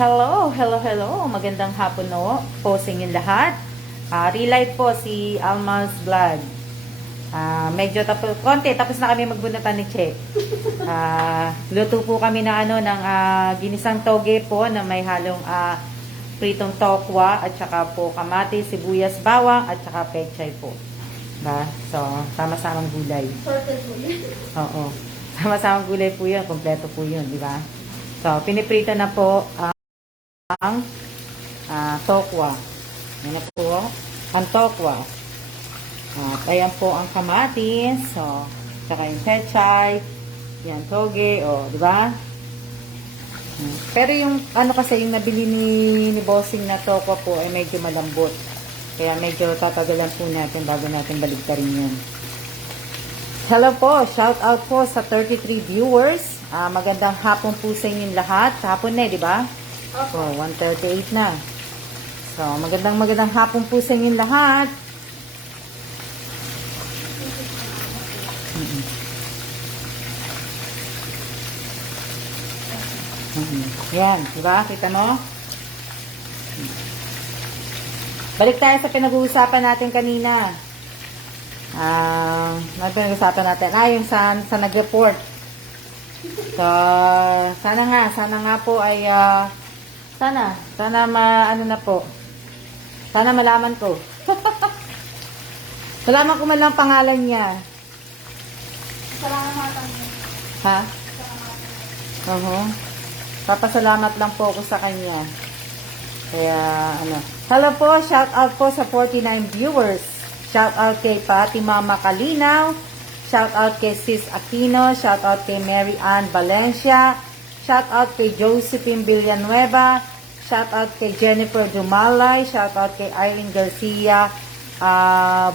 Hello, hello, hello. Magandang hapon po sa inyong lahat. Relight po si Alma's Vlog. Medyo konti, tapos na kami magbunatan ni Che. Luto po kami ng ginisang toge po na may halong pritong tokwa at saka po kamatis, sibuyas, bawang at saka pechay po. So, sama-samang gulay. Sorted po yan. Oo. Sama-samang gulay po yun. Kompleto po yun, di ba? So, piniprito na po ang tokwa. Yan na po ang tokwa. Ayan po ang kamatis. So, saka yung pechay. Yan, toge. O, di ba? Pero yung, kasi yung nabili ni Bossing na tokwa po ay medyo malambot. Kaya medyo tatagalan po natin bago natin baligtarin yun. Hello po. Shout out po sa 33 viewers. Magandang hapon po sa inyong lahat. Hapon na, di ba? So, 1:38 na. So, magandang hapon po sa inyong lahat. Yan, di ba? Kita mo? Balik tayo sa pinag-uusapan natin kanina. Ano pinag-uusapan natin? Yung sa nag-report. So, sana nga po ay sana na po. Sana malaman ko. Malaman ko man lang pangalan niya. Salamatan mo. Ha? Papasalamat lang po ako sa kanya. Kaya, Hello po, shout out po sa 49 viewers. Shout out kay Pati Mama Kalinaw. Shout out kay Sis Aquino. Shout out kay Mary Ann Valencia. Shout out kay Josephine Villanueva. Shout out kay Jennifer Dumalay. Shout out kay Eileen Garcia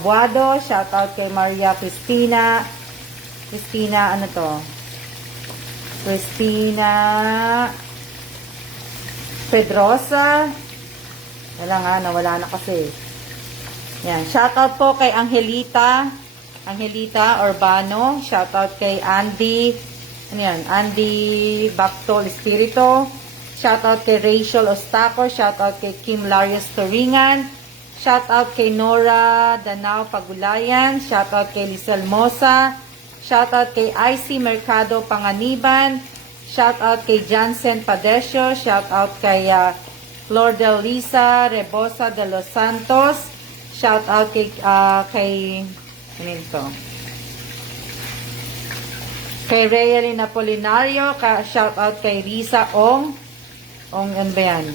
Buado. Shout out kay Maria Cristina Pedrosa. Nawala na kasi. Yan. Shoutout po kay Angelita Urbano. Shoutout kay Andy Bactol Espirito. Shoutout kay Rachel Ostaco. Shoutout kay Kim Larios Toringan. Shoutout kay Nora Danao Pagulayan. Shoutout kay Lizel Mosa. Shoutout kay IC Mercado Panganiban. Shoutout kay Jansen Padesio. Shoutout kay Flor Lisa Rebosa de los Santos. Shoutout kay Rayeli Napolinario. Shoutout kay Risa Ong ano ba yan?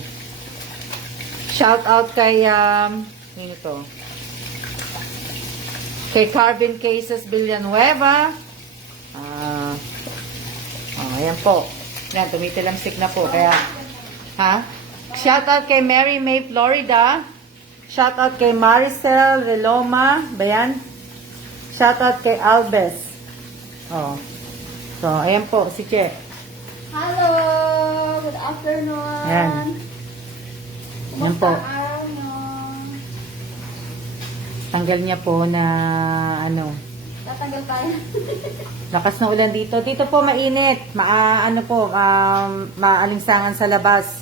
Shoutout kay kay Carvin Cases Villanueva. Ayan po. Yan, tumitilamsik na po. Kaya, Shoutout kay Mary May Florida. Shoutout kay Maricel Reloma. Bayan. Shoutout kay Albes. So, ayan po, si Che. Hello! Good afternoon! Ayan. Ayan po. Kumusta ang araw nyo? Tanggal niya po na Tatanggal tayo. lakas na ulan dito. Dito po mainit. Maalinsangan sa labas.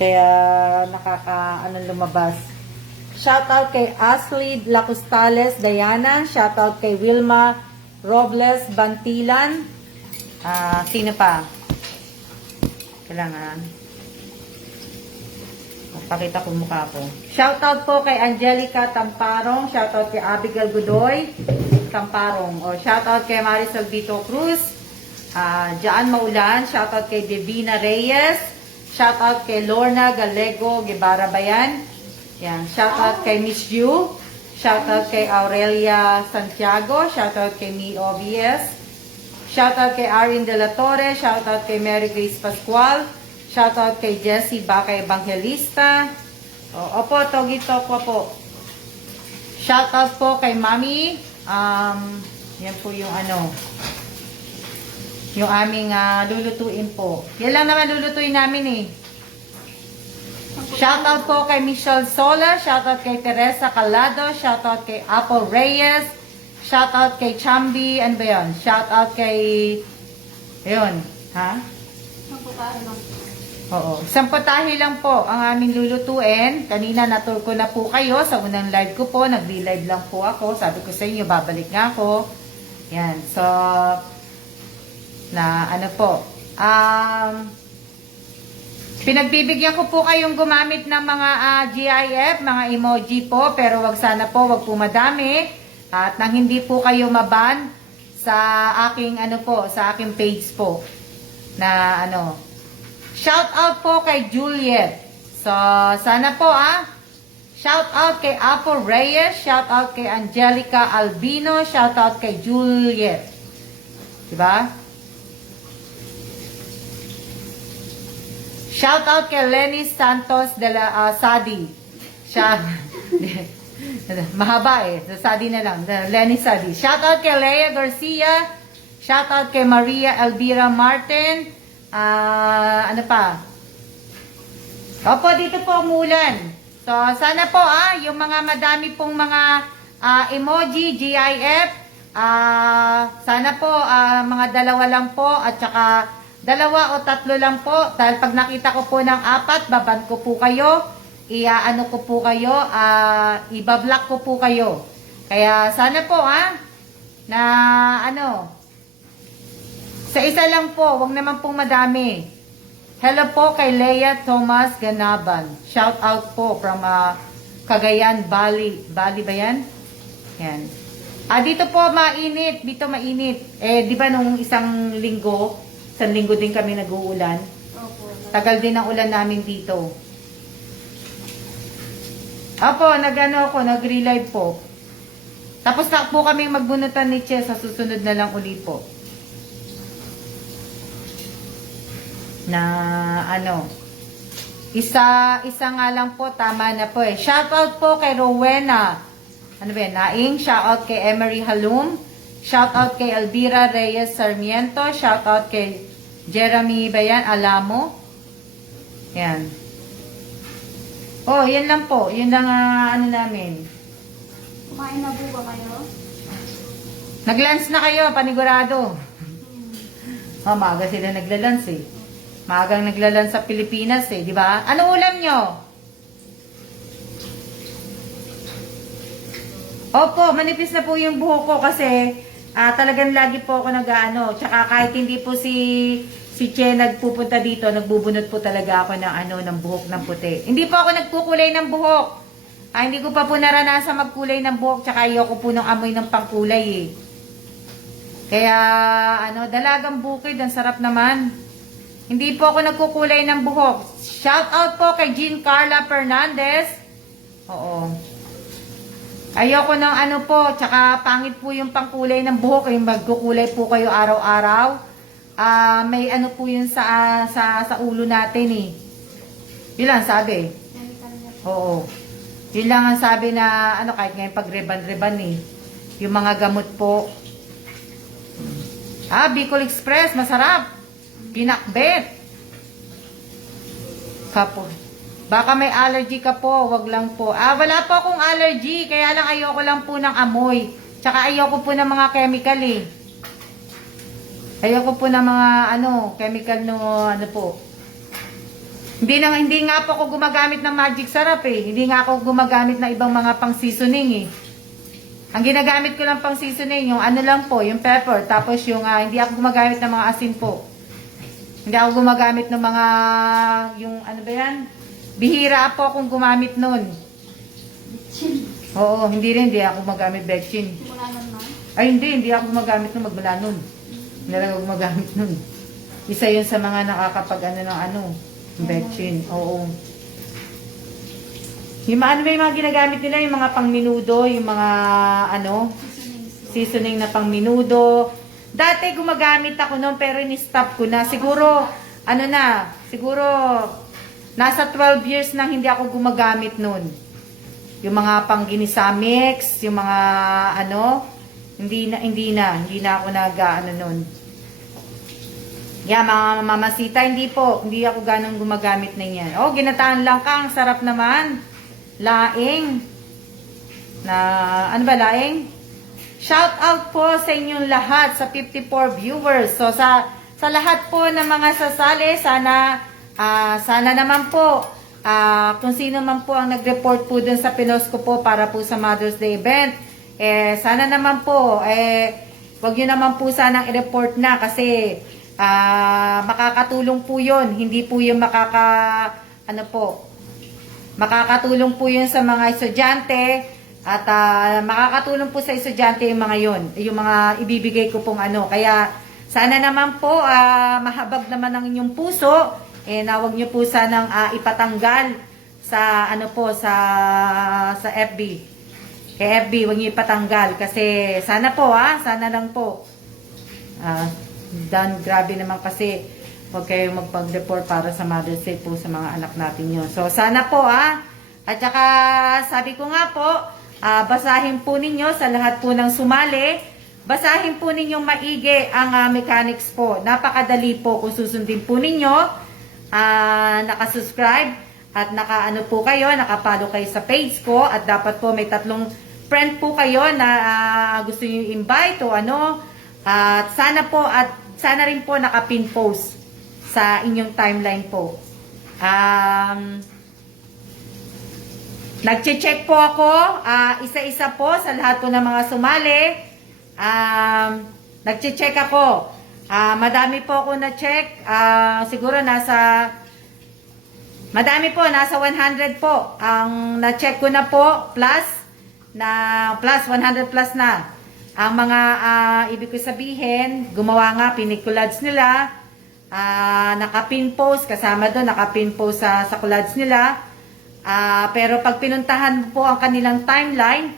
Kaya lumabas. Shoutout kay Ashley Lacostales Diana. Shoutout kay Wilma Robles Bantilan. Sino pa? Kailangan. Pakita ko mukha ko. Shoutout po kay Angelica Tamparong. Shoutout kay Abigail Godoy Tamparong. Shoutout kay Marisol Vito Cruz. Jaan Maulan. Shoutout kay Divina Reyes. Shoutout kay Lorna Galego Guevara Bayan. Yan. Shoutout kay Miss Yu. Shoutout kay Aurelia Santiago. Shoutout kay Mi OBS. Shoutout kay Arin De La Torre. Shoutout kay Mary Grace Pascual. Shoutout kay Jessie Baca Evangelista. Opo, Togi Tokwa po. Shoutout po kay Mami. Yan po yung yung aming lulutuin po. Yan lang naman lulutuin namin eh. Shoutout po kay Michelle Sola. Shoutout kay Teresa Calado. Shoutout kay Apple Reyes. Shoutout kay Chambi. Ano ba yun? Shoutout kay... Ayun. Ha? Magpapahal lang. Oo. Isang potahe lang po ang aming lulutuin. Kanina natur ko na po kayo sa unang live ko po. Nagli-live lang po ako. Sabi ko sa inyo, babalik nga ako. Yan. So, na ano po. Pinagbibigyan ko po kayong gumamit ng mga GIF, mga emoji po. Pero wag sana po, wag po madami. At nang hindi po kayo maban sa aking ano po, sa aking page po. Na ano, shout out po kay Juliet. So, sana po shout out kay Apo Reyes, shout out kay Angelica Albino, shout out kay Juliet. Diba? Shout out kay Lenny Santos de la Sadi. Siya mahaba sa Sadi na lang. Lenny Sadi. Shout out kay Lea Garcia. Shout out kay Maria Elvira Martin. Ano pa? Opo, dito po umulan. So, sana po yung mga madami pong mga emoji, GIF, sana po mga dalawa lang po at saka 2 o 3 lang po. Dahil pag nakita ko po ng 4, baban ko po kayo. Ano ko po kayo, ibablock ko po kayo. Kaya sana po na ano, sa isa lang po, wag naman pong madami. Hello po kay Leia Thomas Ganaban. Shout out po from Cagayan, Bali. Bali ba yan? Yan. Dito po mainit. Dito mainit. Di ba nung isang linggo din kami nag-uulan? Opo. Tagal din ang ulan namin dito. Opo, nag-relive po. Tapos na po kami magbunutan ni Che sa susunod na lang uli po. Na ano, isa nga lang po, tama na po Shout out po kay Rowena. Ano ba yan? Naing. Shout out kay Emery Halum. Shout out kay Elvira Reyes Sarmiento. Shout out kay Jeremy Bayan Alamo. Yan. Oh, yan lang po. Yun lang ano namin. Kumain na po ba kayo? Nag-lunch na kayo, panigurado. Maaga sila nagla-lunch Maagang nagla-lunch sa Pilipinas di ba? Ano ulam nyo? Opo, manipis na po yung buhok ko kasi talagang lagi po ako nag-ano. Tsaka kahit hindi po si Che nagpupunta dito, nagbubunot po talaga ako ng buhok ng puti. Hindi po ako nagkukulay ng buhok. Hindi ko pa po naranasan magkulay ng buhok, tsaka ayoko po ng amoy ng pangkulay Kaya dalagang bukid, ang sarap naman. Hindi po ako nagkukulay ng buhok. Shout out po kay Jean Carla Fernandez. Oo. Ayoko ng po, tsaka pangit po yung pangkulay ng buhok. Yung magkukulay po kayo araw-araw. May po yun sa ulo natin Yun lang sabi. Oo. Yun lang ang sabi na kahit ngayon pag reban-reban Yung mga gamot po. Bicol Express, masarap. Pinakbet. Kapo. Baka may allergy ka po, wag lang po. Wala po akong allergy, kaya lang ayoko lang po ng amoy. Tsaka ayoko po ng mga chemical Ayoko po ng mga chemical po. Hindi nga po ako gumagamit ng magic sarap Hindi nga ako gumagamit ng ibang mga pang seasoning Ang ginagamit ko lang pang seasoning, yung lang po, yung pepper. Tapos yung hindi ako gumagamit ng mga asin po. Hindi ako gumagamit ng mga, yung ba yan? Bihira po akong gumamit nun. Oo, hindi ako gumagamit Betchin. Mulanan na? Ay, hindi ako gumagamit nun, magmula nun. Hindi lang ako gumagamit nun. Isa yun sa mga nakakapag Betchin. Oo. Yung may mga ginagamit nila, yung mga pangminudo, yung mga seasoning na pangminudo. Dati gumagamit ako noon pero ni-stop ko na. Siguro, siguro nasa 12 years nang hindi ako gumagamit noon. Yung mga pangginisa mix, yung mga hindi na ako noon. Mga mamasita, hindi ako ganong gumagamit na yan. Ginataan lang ka, ang sarap naman. Laing. Laing? Shout out po sa inyong lahat sa 54 viewers. So sa sa lahat po ng mga sasali, sana naman po, kung sino man po ang nag-report po dun sa pinost ko po para po sa Mother's Day event, sana naman po, wag nyo naman po sanang i-report na kasi makakatulong po yun. Hindi po yung makakatulong po yun sa mga estudyante at makakatulong po sa estudyante yung mga yun, yung mga ibibigay ko pong Kaya sana naman po mahabag naman ang inyong puso, na wag nyo po sanang ipatanggal sa sa FB. Kay FB, wag nyo ipatanggal kasi sana po sana lang po. Grabe naman kasi huwag kayong magpag-report para sa Mother's Day po sa mga anak natin yun. So, sana po At saka, sabi ko nga po, basahin po ninyo sa lahat po ng sumali. Basahin po ninyong maigi ang mechanics po. Napakadali po kung susundin po ninyo. Nakasubscribe at naka-follow kayo sa page ko. At dapat po may 3 friend po kayo na gusto nyo invite o At sana rin po naka-pin post sa inyong timeline po. Nagche-check po ako, isa-isa po sa lahat po ng mga sumali. Nagche-check ako. Madami po ako na-check. Siguro nasa 100 po. Ang na-check ko na po, plus 100 plus na. Ang mga ibig ko sabihin, gumawa nga, pinikullads nila, naka-pin post, kasama doon, naka-pin post sa collads nila. Pero pag pinuntahan po ang kanilang timeline,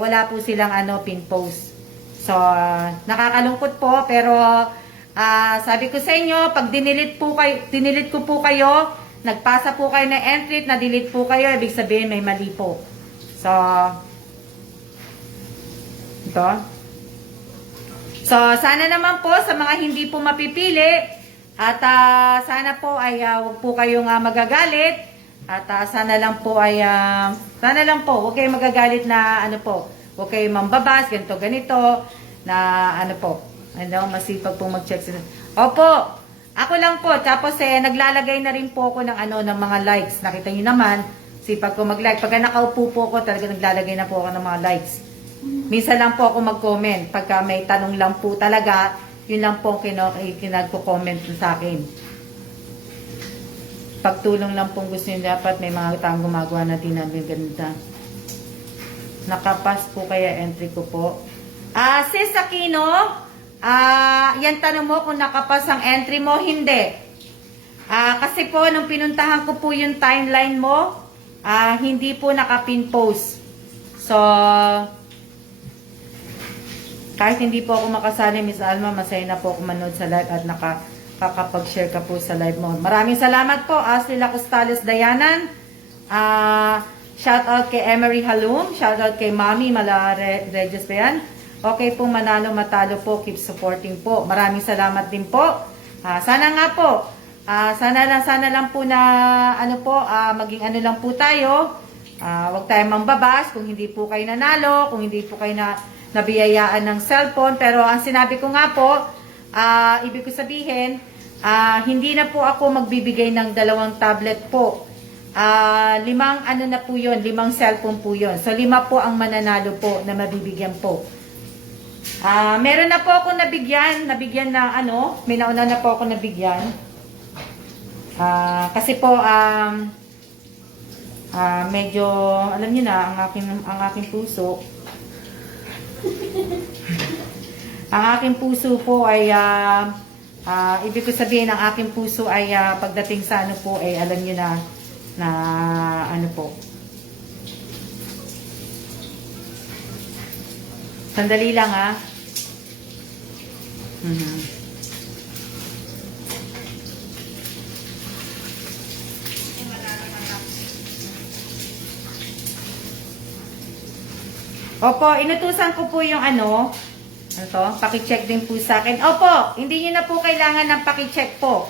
wala po silang pin post. So, nakakalungkot po, pero sabi ko sa inyo, pag dinilit ko po kayo, nagpasa po kayo ng entry, na-delete po kayo, ibig sabihin may mali po. So, ito. So, sana naman po sa mga hindi po mapipili at sana po ay wag po kayong magagalit at sana lang po huwag kayong magagalit na huwag kayong mambabas, ganito na masipag po mag-check sila. Opo, ako lang po, tapos naglalagay na rin po ako ng mga likes. Nakita niyo naman, sipag ko mag-like. Pagka nakaupo po ako, talaga naglalagay na po ako ng mga likes. Minsan lang po ako mag-comment. Pagka may tanong lang po talaga, yun lang po kinagko-comment sa akin. Pagtulong lang po gusto nyo, dapat may mga taong gumagawa na din namin ganito. Nakapas po kaya entry ko po. Sis Aquino, yan tanong mo kung nakapas ang entry mo, hindi. Kasi po, nung pinuntahan ko po yung timeline mo, hindi po naka-pin post. So, kahit hindi po ako makasali, Miss Alma, masaya na po ako manood sa live at nakakapag-share ka po sa live mo. Maraming salamat po, Aslila Costales Dayanan. Shout out kay Emery Halum. Shout out kay Mami Mala Regis ba yan? Okay po, manalo matalo po. Keep supporting po. Maraming salamat din po. Sana nga po. Sana lang po na maging lang po tayo. Huwag tayong mambabas kung hindi po kayo nanalo, kung hindi po kayo nabiyayaan ng cellphone. Pero ang sinabi ko nga po, ibig ko sabihin, hindi na po ako magbibigay ng 2 tablet po. 5 na po yun, 5 cellphone po yun. So 5 po ang mananalo po na mabibigyan po. Meron na po ako nabigyan na may nauna na po ako nabigyan. Kasi po medyo alam niyo na ang aking puso. Ang aking puso po ay ibig ko sabihin ang aking puso ay pagdating sa po ay alam niyo na po. Sandali lang Opo, inutusan ko po yung paki-check din po sa akin. Opo, hindi niyo na po kailangan ng paki-check po.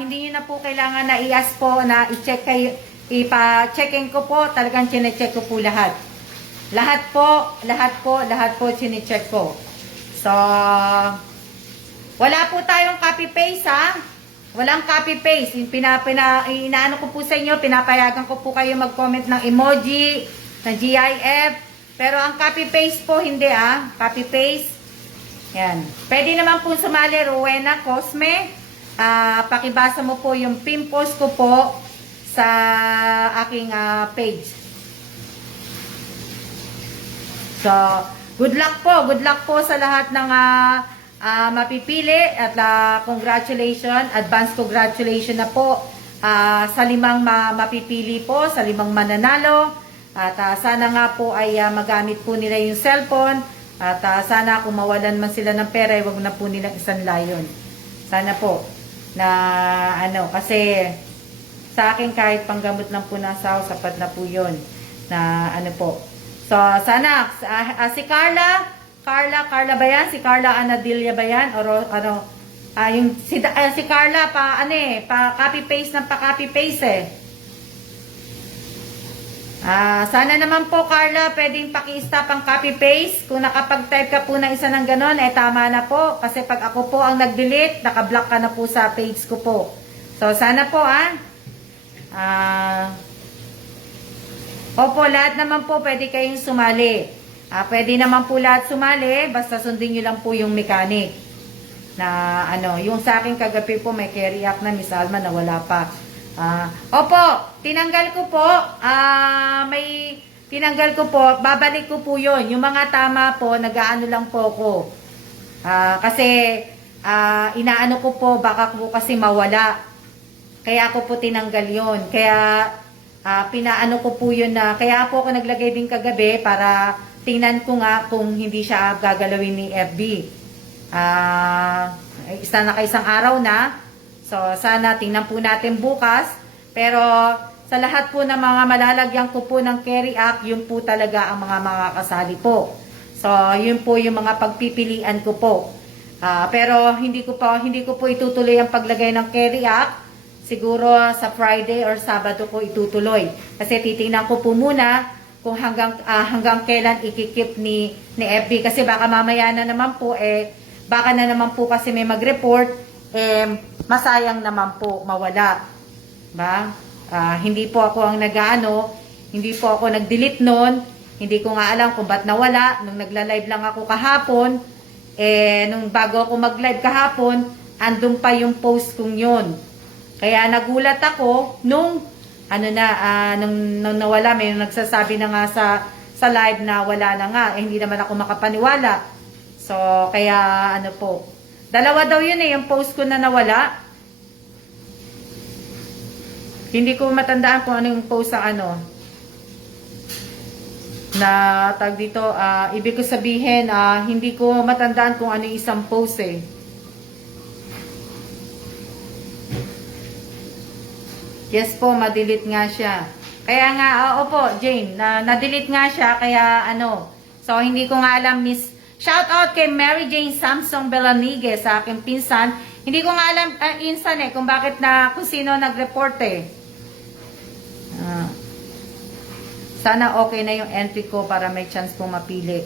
Hindi niyo na po kailangan na i-ask po na i-check kayo, ipa-checkin ko po, talagang chine-check ko po lahat. Lahat po chine-check ko. So, Wala po tayong copy-paste, ha? Walang copy-paste. Inaano ko po sa inyo, pinapayagan ko po kayo mag-comment ng emoji, ng GIF. Pero ang copy-paste po, hindi, ha? Copy-paste. Yan. Pwede naman po sumali, Rowena Cosme. Pakibasa mo po yung pin post ko po sa aking page. So, good luck po. Good luck po sa lahat ng mapipili at congratulations, advance congratulations na po sa 5 mapipili po, sa 5 mananalo. At sana nga po ay magamit po nila yung cellphone at sana kung mawalan man sila ng pera, wag na po nilang isang layon. Sana po na kasi sa akin kahit panggamot lang po nasa ako, sapat na po yun na po. So sana si Carla ba yan? Si Carla Anadilla ba yan? O si Carla pa copy paste ng pa copy paste sana naman po Carla, pwedeng paki-stop ang copy paste. Kung nakapag-type ka po ng isa ng ganon, tama na po. Kasi pag ako po ang nag-delete, naka-block ka na po sa page ko po. So sana po opo, lahat naman po pwede kayong sumali. Pwede naman po lahat sumali, basta sundin nyo lang po yung mechanic. Na yung sa akin kagabi po may carry up na Miss Alma na wala pa. Opo, tinanggal ko po, tinanggal ko po, babalik ko po yun. Yung mga tama po, nag-aano lang po ko. Kasi, inaano ko po, baka po kasi mawala. Kaya ako po tinanggal yun. Kaya, pinaano ko po yun na, kaya po ako naglagay din kagabi para tingnan ko nga kung hindi siya gagalawin ni FB. Isang araw na. So, sana tingnan po natin bukas. Pero, sa lahat po ng mga malalagyan ko po ng carry up, yun po talaga ang mga makakasali po. So, yun po yung mga pagpipilian ko po. Pero, hindi ko po itutuloy ang paglagay ng carry up. Siguro sa Friday or Sabado ko itutuloy. Kasi titingnan ko po muna kung hanggang kailan ikikip ni FB. Kasi baka mamaya na naman po, baka na naman po kasi may mag-report, masayang naman po mawala. Ba? Hindi po ako ang nag-ano, hindi po ako nag-delete nun, hindi ko nga alam kung ba't nawala. Nung nagla-live lang ako kahapon, nung bago ako mag-live kahapon, andun pa yung post kong yun. Kaya nagulat ako nung nung nawala, may nagsasabi na nga sa live na wala na nga, hindi naman ako makapaniwala. So, kaya po. Dalawa daw yun yung post ko na nawala. Hindi ko matandaan kung ano yung post ang na tag dito, ibig ko sabihin, hindi ko matandaan kung ano yung isang post Yes po, ma-delete nga siya. Kaya nga, opo, Jane, na-delete nga siya, kaya So, hindi ko nga alam, Miss. Shout out kay Mary Jane Samsung Belanigue sa aking pinsan. Hindi ko nga alam, insan kung bakit kung sino nag-report Sana okay na yung entry ko para may chance po mapili.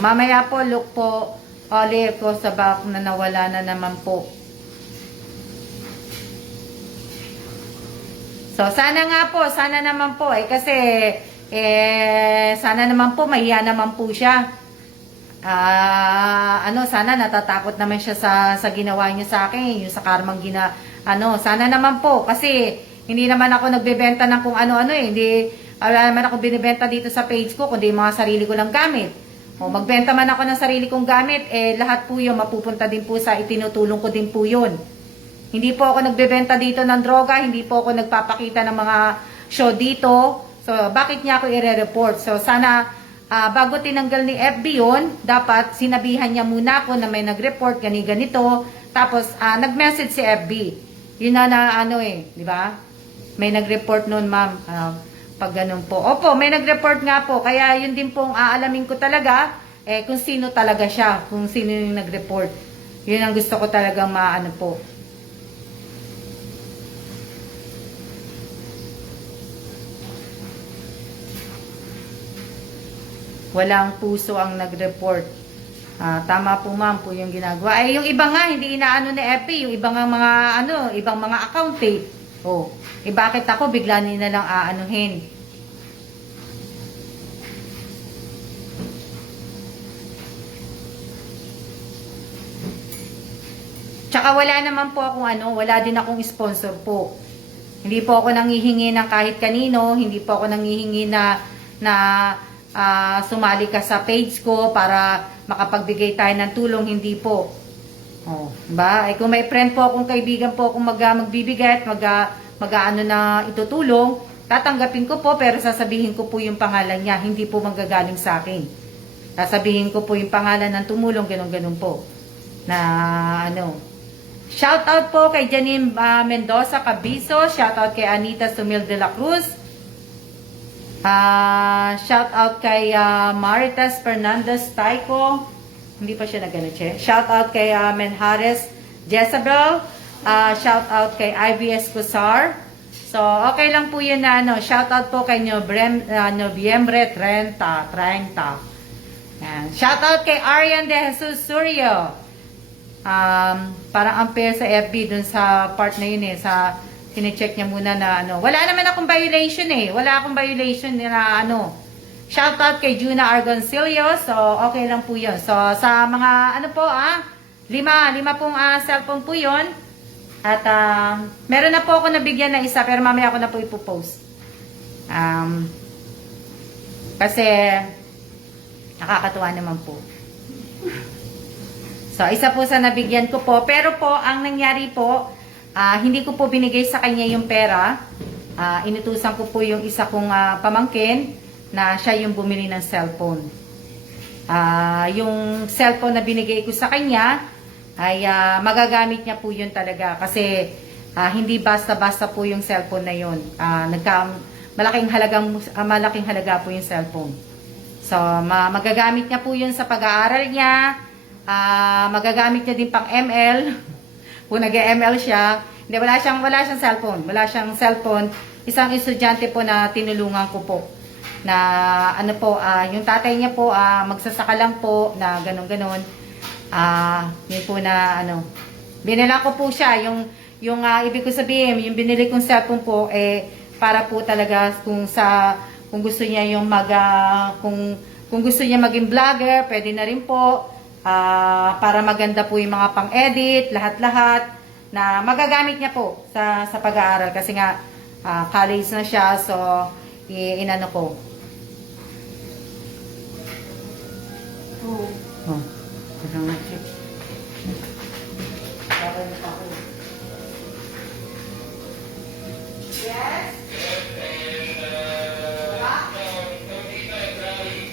Mamaya po, look po, ulit ko sa back na nawala na naman po. So, sana nga po, sana naman po, kasi, sana naman po, mahiya naman po siya. Sana natatakot naman siya sa ginawa niya sa akin, yung sa karmang sana naman po, kasi, hindi naman ako nagbebenta ng kung ano-ano hindi, wala naman ako binibenta dito sa page ko, kundi mga sarili ko lang gamit. O, magbenta man ako ng sarili kong gamit, lahat po yun, mapupunta din po sa itinutulong ko din po yun. Hindi po ako nagbebenta dito ng droga, hindi po ako nagpapakita ng mga show dito. So, bakit niya ako i-report? So, sana, bago tinanggal ni FB yun, dapat sinabihan niya muna ako na may nag-report, ganito. Tapos, nag-message si FB. Yun di ba? May nag-report noon, ma'am. Pag ganun po. Opo, may nag-report nga po. Kaya yun din pong aalamin ko talaga, kung sino talaga siya, kung sino yung nag-report. Yun ang gusto ko talagang maano po. Walang puso ang nag-report. Tama po ma'am po yung ginagawa. Ay, yung iba nga, hindi inaano ni FB, yung ibang mga, ibang mga account eh. Oh, bakit ako bigla nila lang aanuhin? Tsaka wala naman po akong wala din akong sponsor po. Hindi po ako nanghihingi ng kahit kanino, hindi po ako nanghihingi na sumali ka sa page ko para makapagbigay tayo ng tulong, hindi po. Oh, ba? Ay kung may friend po akong kaibigan po akong magbibigay at mag-aano na itutulong, tatanggapin ko po pero sasabihin ko po yung pangalan niya, hindi po manggagaling sa akin. Sasabihin ko po yung pangalan ng tumulong, ganun-ganun po. Na shout out po kay Janine Mendoza Cabizo, shout out kay Anita Sumil de la Cruz. Shout out kay Maritas Fernandez Taiko. Hindi pa siya nag-check. Shout out kay Menhares Jezabel. Shout out kay IBS Cusar. So, okay lang po yun na shout out po kay Nobyembre 30. Yan. Shout out kay Arian De Jesus Suryo. Parang unfair sa FB dun sa part na yun sa kine-check niya muna na wala naman akong violation wala akong violation na shout out kay Juna Argoncillo. So okay lang po yun. So sa mga lima pong cellphone po yun. At meron na po ako nabigyan na isa pero mamaya ako na po ipopost. Kasi nakakatuwa naman po. So, isa po sa nabigyan ko po. Pero po, ang nangyari po, hindi ko po binigay sa kanya yung pera. Inutusan ko po yung isa kong pamangkin na siya yung bumili ng cellphone. Yung cellphone na binigay ko sa kanya, ay magagamit niya po yun talaga. Kasi hindi basta-basta po yung cellphone na yun. Malaking halaga po yung cellphone. So, magagamit niya po yun sa pag-aaral niya. Magagamit niya din pang ML. Kung nag-ML siya, hindi, wala siyang cellphone. Wala siyang cellphone. Isang estudyante po na tinulungan ko po. Na yung tatay niya po, magsasaka lang po na ganon-ganon. Yun po na binila ko po siya. Yung ibig ko sabihin, yung binili kong cellphone po, para po talaga kung gusto niya kung gusto niya maging vlogger, pwede na rin po. Para maganda po yung mga pang-edit, lahat-lahat na magagamit niya po sa pag-aaral kasi nga college na siya, so inano ko. Parang na-check. Yes?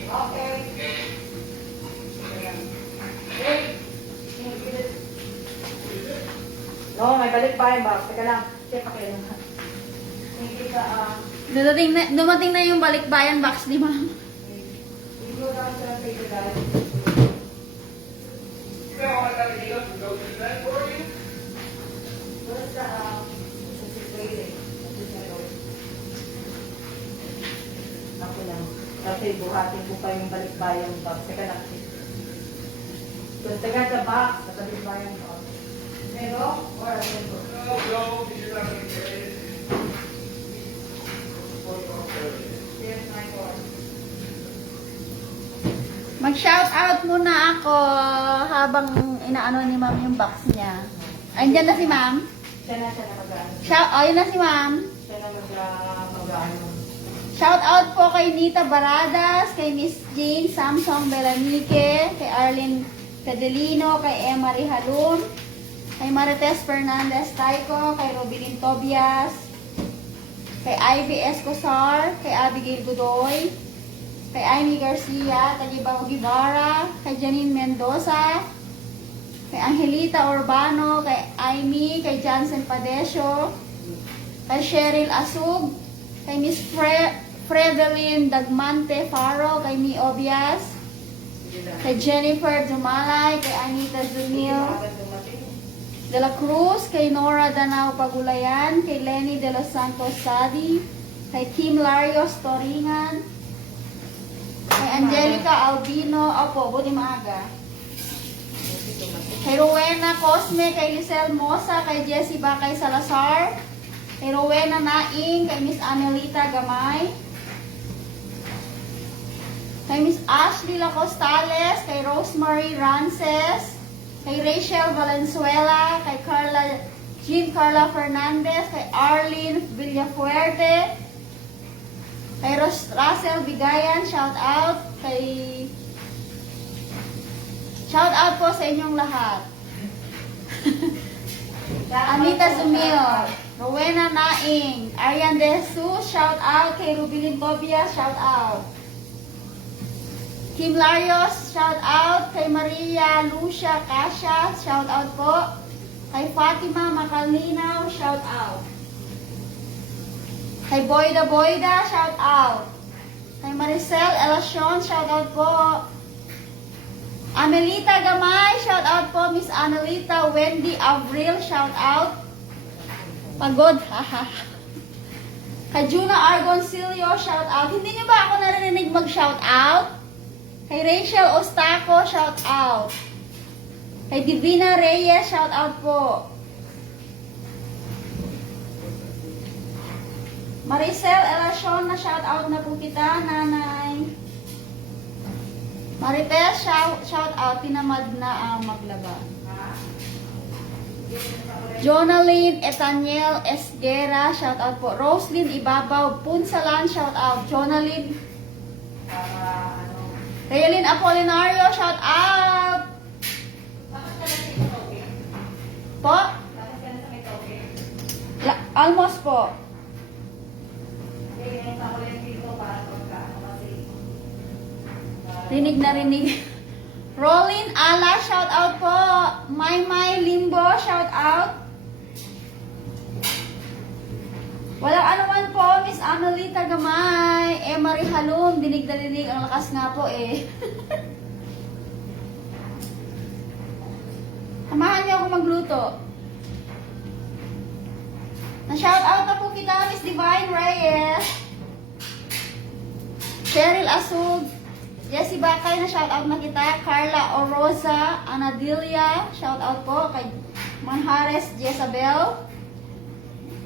Okay. No, may balik pa yung box. Teka lang. Check pa kayo. Hindi ka, Dumating na yung balikbayan box ni ma'am. hindi ko lang sa take guys. Basta, ako lang. Kasi buhatin ko pa yung balikbayan box. Teka lang. Basta ka sa box, sa balikbayan box. Meron? Or meron? Here's my phone. Mag-shout out muna ako habang inaano ni ma'am yung box niya. Andyan na si ma'am. Siya na mag-ano. Yun na si ma'am. Siya na mag-ano. Shout out po kay Nita Baradas, kay Miss Jane Samsung Belanique, kay Arlene Fedelino, kay Emma Rihalun, kay Marites Fernandez Taiko, kay Robilin Tobias, kay Ivy Escosar, kay Abigail Godoy, kay Amy Garcia, kay Ibao Guevara, kay Janine Mendoza, kay Angelita Urbano, kay Amy, kay Jansen Padesio, kay Cheryl Asug, kay Miss Frevelyn Dagmante Faro, kay Mi Obias, kay Jennifer Dumalay, kay Anita Zunil de la Cruz, kay Nora Danao Pagulayan, kay Lenny de los Santos Sadi, kay Kim Larios Toringan, kay Angelica Albino, buti maaga. Kay Rowena Cosme, kay Lisel Mosa, kay Jessie Bakay Salazar, kay Rowena Naing, kay Miss Anelita Gamay, kay Miss Ashley Lacostales, kay Rosemary Rances, kay Rachel Valenzuela, kay Jean Carla Fernandez, kay Arlene Villafuerte, kay Russell Bigayan, shout out, shout out po sa inyong lahat. Anita Zumil, Rowena Naing, Arian De Jesus, shout out, kay Rubilin Bobia, shout out. Kim Larios, shout out, kay Maria Lucia Casha, shout out po. Kay Fatima Macalinaw, shout out. Kay Boyda Boyda, shout out. Kay Maricel Elacion, shout out po. Amelita Gamay, shout out po. Miss Annalita Wendy Avril, shout out. Pagod, haha. Kay Juna Argoncillo, shout out. Hindi niyo ba ako narinig mag-shout out? Kay Rachel Ostaco, shout out. Kay Divina Reyes, shout out po. Maricel Elacion, na shout out na po kita, nanay. Marites, shout out, tinamad na ang maglaba. Jonaline Etaniel Esguera, shout out po. Roslyn Ibabaw, Punsalan, shout out. Jonaline Realin Apolinario, shout out. Po? Almost po. Rinig na rinig. Rolin Ala, shout out po. Maymay Limbo, shout out. Walang anuman po, Miss Annalita Gamay. Marie Halum, dinig na dinig. Ang lakas nga po eh. Samahan niyo ako magluto. Na-shout out na po kita, Miss Divine Reyes. Cheryl Asug. Jessie Bakay, na shout out na kita. Carla Oroza, Anadilia, shout out po. Kay Manhares Jezabel.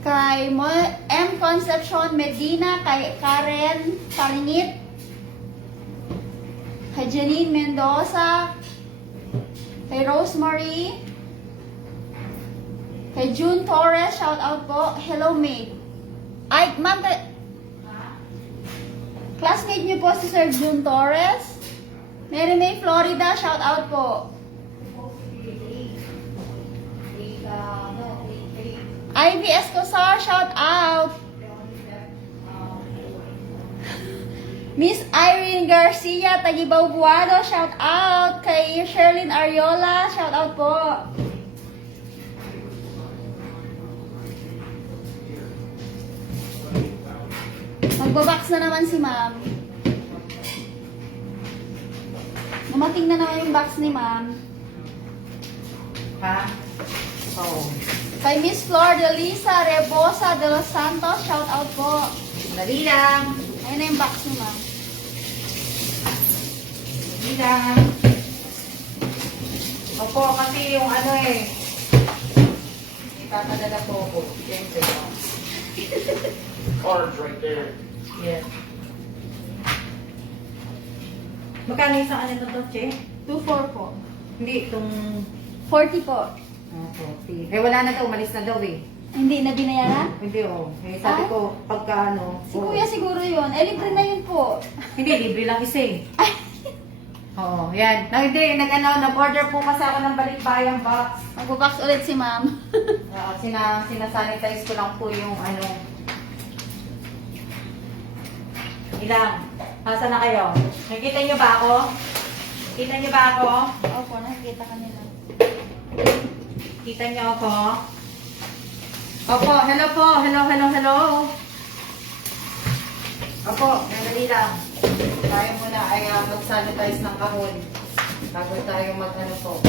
Kay M. Concepcion Medina, kay Karen Paringit, kay Janine Mendoza, kay Rosemary, kay June Torres, shout out po. Hello, mate. Ay, ma'am, classmate niyo po si Sir June Torres. Mary May Florida, shout out po. Ivy Escosar, shout out. Miss Irene Garcia, Tagibaw Buado, shout out. Kay Sherlyn Ariola, shout out po. Magbabox na naman si ma'am. Dumating na naman yung box ni ma'am. Ha? Oh. Kay Miss Flor de Lisa Rebosa de los Santos, shout out po. Dali lang. Ayun na yung box ni ma'am. Dali lang. Opo, kasi yung ano eh. Ipapadala po ako. Siyempre. Cards right there. Yes. Magkano isang ano to, Che? 2-4 po. Hindi, itong... 40 po. 40. Eh, wala na daw. Umalis na daw eh. Hindi na binayaran? Hindi oh. Eh, sabi Ay. ko, pagka ano... Si kuya siguro yun. Eh, libre na yun po. Hindi, libre lang isa eh. Oo, yan. Hindi, nag-order po kasi ako ng balikbayang box. Magbabox ulit si ma'am. Sinasanitize ko lang po yung ano. Ilang? Nasa na kayo? Nakikita niyo ba ako? Kita niyo ba ako? Opo, nakikita ka nila. Kita niyo ako? Opo, hello po. Hello. Opo, madali lang. Tayo muna ay mag-sanitize ng kahon. Bago tayo mag-ano po.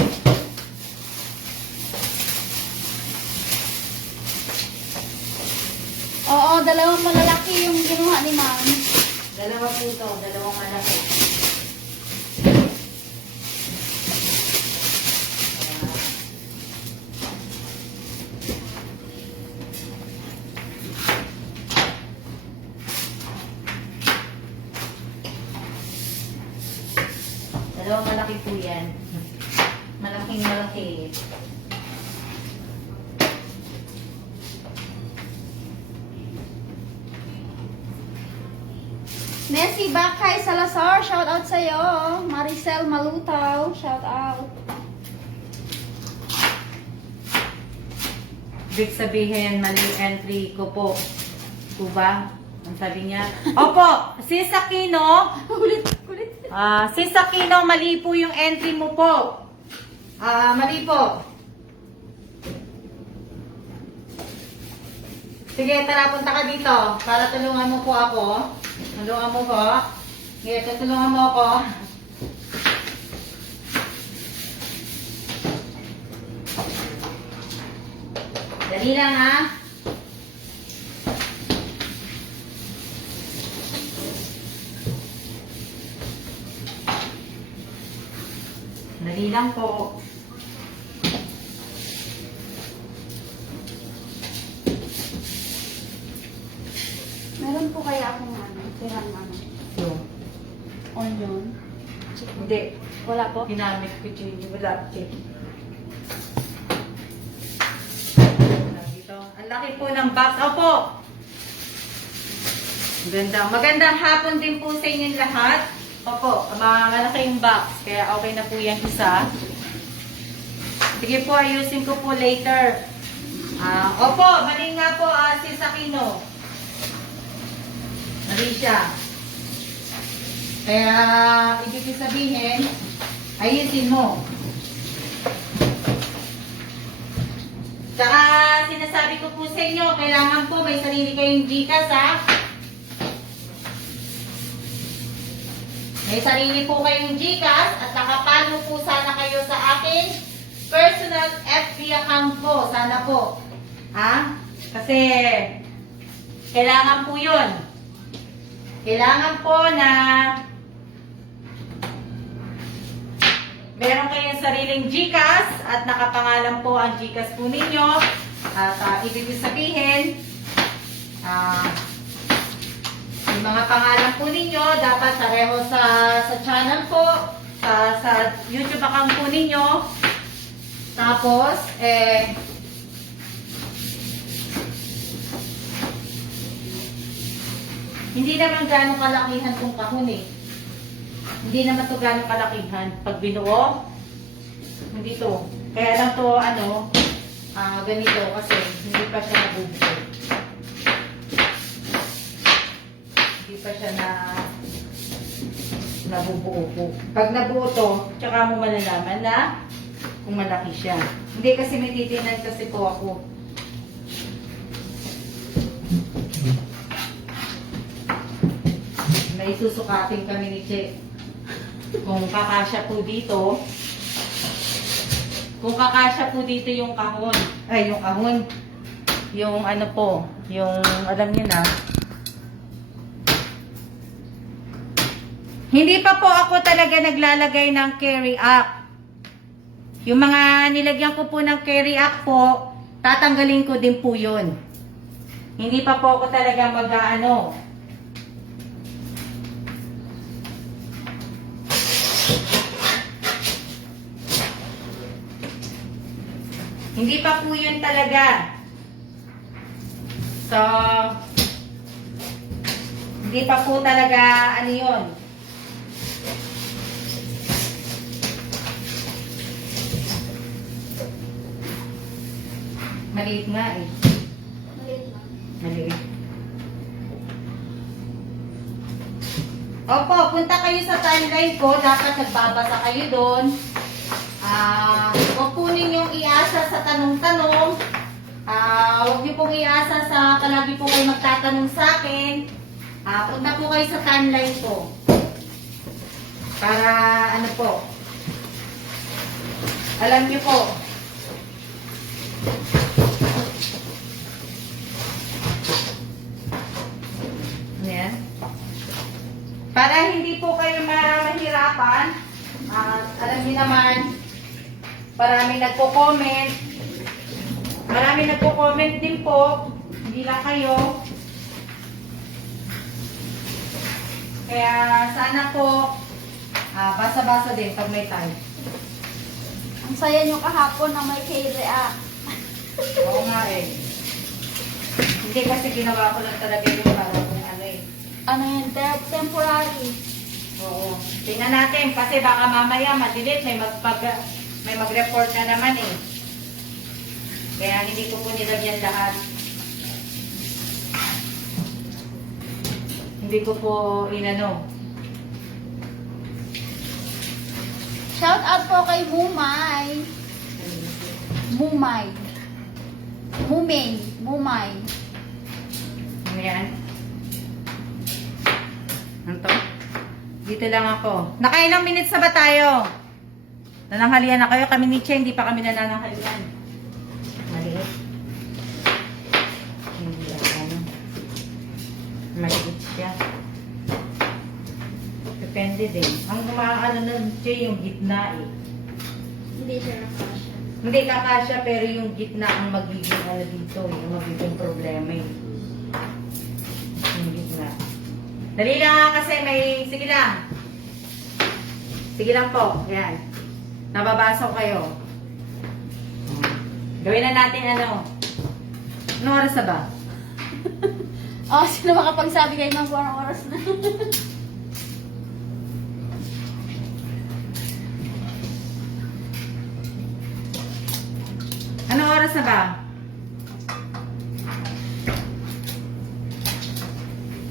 Oo, dalawang malalaki yung kinuha ni ma'am. Dalawa po ito, dalawang malaki. po yan. Malaking malaki. Nessie Bakay Salazar, shout out sa'yo. Maricel Malutaw, shout out. Ibig sabihin, mali entry ko po. Po ba? Ang sabi niya. Opo, sis Aquino. Kulit. Sis Aquino, mali po yung entry mo po. Mali po. Sige, tara, punta ka dito. Para tulungan mo po ako. Tulungan mo po. Sige, tutulungan mo ako. Dali lang, ha? Dali lang po. Meron po kaya akong tirang Yung. onion. Hindi. Wala po. Ginamit ko chili. Wala chili. Dito. Ang laki po ng box. Opo! Magandang hapon din po sa inyong lahat. Opo, malaki yung box. Kaya okay na po yung isa. Sige po, ayusin ko po later. Opo, mali nga po si Aquino. Mali siya. Kaya, ibig sabihin, ayusin mo. Saka, sinasabi ko po sa inyo, kailangan po may sarili kayong Gcash, ha? May sarili po kayong Gcash at nakapalo po sana kayo sa akin personal FB account po. Sana po. Ha? Kasi, kailangan po yun. Kailangan po na meron kayong sariling Gcash at nakapangalan po ang Gcash po ninyo. At ibig sabihin, yung mga pangalan po ninyo dapat pareho sa channel po, sa YouTube account po ninyo. Tapos, hindi naman gano'ng kalakihan tong kahon eh. Hindi naman to gano'ng kalakihan. Pag binuo, hindi to. Kaya lang to, ganito kasi hindi pa siya nabubuo. Hindi pa siya nabubuo po. Pag nabuo to, tsaka mo malalaman na kung malaki siya. Hindi kasi may titinan kasi po ako. May susukatin kami ni Che. Kung kakasya po dito, yung kahon. Ay, yung kahon. Yung ano po, yung alam niyo na. Hindi pa po ako talaga naglalagay ng carry up. Yung mga nilagyan ko po ng carry up po, tatanggalin ko din po yun. Hindi pa po ako talaga mag-ano. Hindi pa po yun talaga. So, hindi pa po talaga ano yun. Maliit nga eh. Maliit lang. Maliit. Opo, punta kayo sa timeline ko. Dapat nagbabasa kayo doon. Huwag po ninyong iasa sa tanong-tanong. Huwag niyo pong iasa sa palagi po kayo magtatanong sa akin. Punta po kayo sa timeline ko. Para ano po. Alam niyo po. Ayan. Para hindi po kayo mahirapan, alam niyo naman, marami nagko-comment din po, hindi lang kayo. Kaya sana po, Basa-basa din pag may time. Ang saya nyo kahapon na may K-React. Oo nga eh. Hindi kasi ginawa ko lang talaga yung para kung ano eh. Ano yun? Temporary. Oo. Tingnan natin kasi baka mamaya madilit may mag-report na naman eh. Kaya hindi ko po nilagyan lahat. Hindi ko po inano. Shout out po kay Mumay. Mumay. Mumay. Mumay. Ano yan? Ano to? Dito lang ako. Nakailang minutes na ba tayo? Nananghalian na kayo. Kami ni Che, hindi pa kami nananghalian. Maliit. Hindi ano. Maliit siya. Depende din. Ang kumaano ng Che, yung gitna eh. Hindi siya nakasya. Hindi kakasya pero yung gitna ang magiging ano dito eh. Yung magiging problema eh. Yung gitna. Dali lang nga kasi may... Sige lang. Sige lang po. Ayan. Nababasa ko kayo. Gawin na natin ano. Anong oras na ba? Oh, sino makapagsabi kayo ng buwan oras na? Anong oras na ba?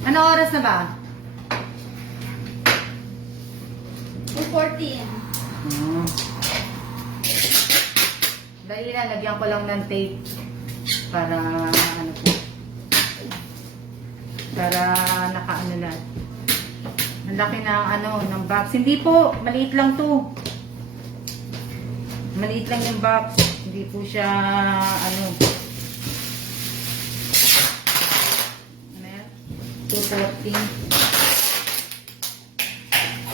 Anong oras na ba? 2:14. Dali na, lagyan ko lang ng tape para ano po. Para nakaano na. Ang laki ng ano, ng box. Hindi po, maliit lang to. Maliit lang yung box. Hindi po siya ano. Ano yan? 240.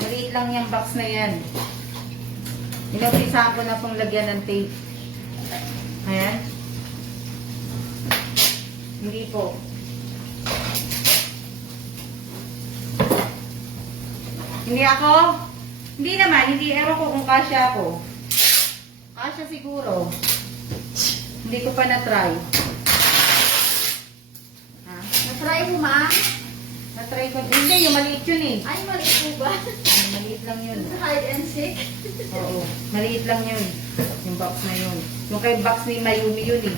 Maliit lang yung box na yan. Inumpisahan ko na pong lagyan ng tape. Ayan. Hindi po. Hindi ako? Hindi naman. Hindi. Ewan ko kung kasya ako. Kasya siguro. Hindi ko pa na-try. Ha? Na-try mo, ma? Na-try ko. Hindi. Yung maliit yun eh. Ay, mali po ba? Maliit lang yun. Hide and seek? Oo. Maliit lang yun. Yung box na yun. Yung kay box ni Mayumi yun eh.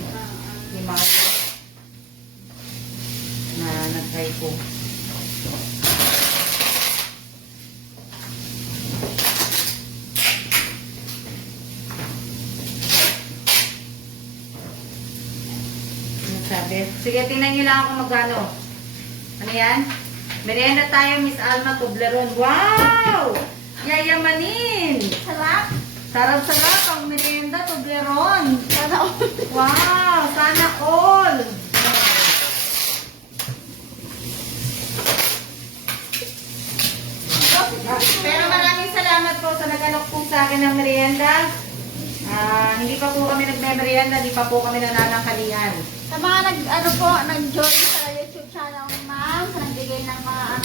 Ni Mario. Na na-try ko. Ano sabi? Sige, tingnan nyo lang ako magano. Ano yan? Merienda tayo, Miss Alma Toblerone. Wow! Yayamanin! Sarap? Sarap-sarap ang merienda, Toblerone. Sana all. Wow! Sana all! Pero maraming salamat po sa nagalok po sa akin ng merienda. Hindi pa po kami nagme-merienda, hindi pa po kami nananangkalian. Sa mga nag-join sa YouTube channel ni Ma'am, sa nagbigay ng mga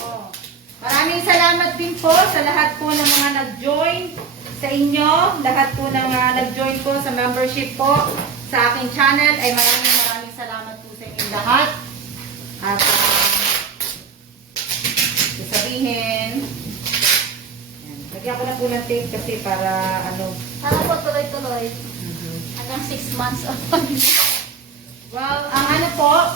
Oo. Maraming salamat din po sa lahat po ng mga nag-join sa inyo. Lahat po ng nag-join po sa membership po sa aking channel ay maraming salamat po sa inyong lahat. At sasabihin, lagyan ko na po ng tape kasi para ano. sana po tuloy-tuloy. Hanggang 6 months of Well, ang ano po,